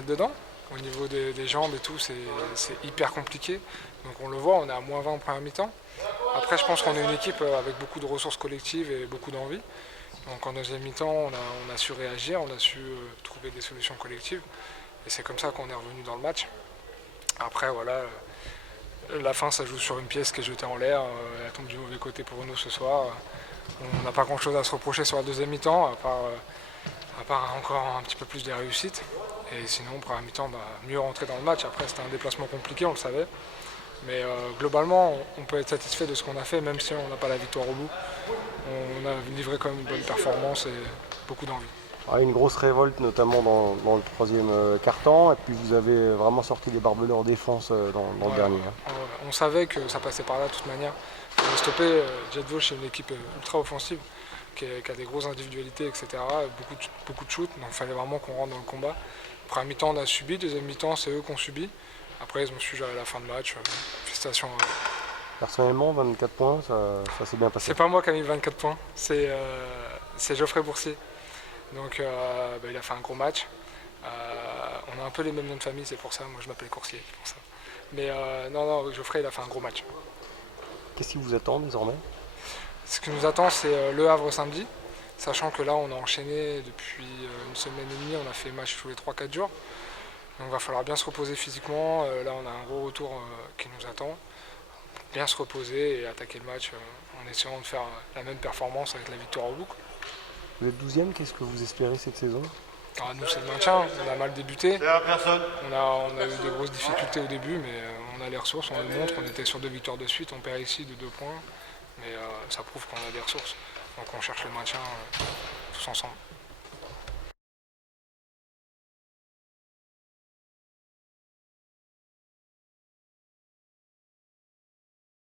mettre dedans. Au niveau des jambes et tout, c'est hyper compliqué. Donc on le voit, on est à -20 en première mi-temps. Après, je pense qu'on est une équipe avec beaucoup de ressources collectives et beaucoup d'envie. Donc en deuxième mi-temps, on a su réagir, on a su trouver des solutions collectives. Et c'est comme ça qu'on est revenu dans le match. Après, voilà, la fin, ça joue sur une pièce qui est jetée en l'air. Elle tombe du mauvais côté pour nous ce soir. On n'a pas grand-chose à se reprocher sur la deuxième mi-temps, à part encore un petit peu plus des réussites. Et sinon, première mi-temps, mieux rentrer dans le match. Après, c'était un déplacement compliqué, on le savait. Mais globalement, on peut être satisfait de ce qu'on a fait, même si on n'a pas la victoire au bout. On a livré quand même une bonne performance et beaucoup d'envie. Une grosse révolte, notamment dans le troisième quart-temps, et puis vous avez vraiment sorti les barbelés en défense dans le Ouais, dernier. on savait que ça passait par là de toute manière. On a stoppé. Jadvo, c'est une équipe ultra offensive qui a des grosses individualités, etc. Beaucoup de shoots, donc il fallait vraiment qu'on rentre dans le combat. Première mi-temps, on a subi, deuxième mi-temps, c'est eux qui ont subi. Après, ils ont su gérer la fin de match. Félicitations à eux. Personnellement, 24 points, ça s'est bien passé. C'est pas moi qui ai mis 24 points, c'est Geoffrey Boursier. Donc il a fait un gros match. On a un peu les mêmes noms de famille, c'est pour ça. Moi, je m'appelais Coursier, c'est pour ça. Mais non, Geoffrey, il a fait un gros match. Qu'est-ce qui vous attend désormais? Ce qui nous attend, c'est Le Havre samedi. Sachant que là, on a enchaîné depuis une semaine et demie, on a fait match tous les 3-4 jours. Donc il va falloir bien se reposer physiquement. Là, on a un gros retour qui nous attend. Bien se reposer et attaquer le match en essayant de faire la même performance avec la victoire au bout. Vous êtes 12e, qu'est-ce que vous espérez cette saison? Nous, c'est le maintien. On a mal débuté. On a eu des grosses difficultés au début, mais on a les ressources, on le montre. On était sur 2 victoires de suite, on perd ici de 2 points. Mais ça prouve qu'on a des ressources. Donc on cherche le maintien tous ensemble.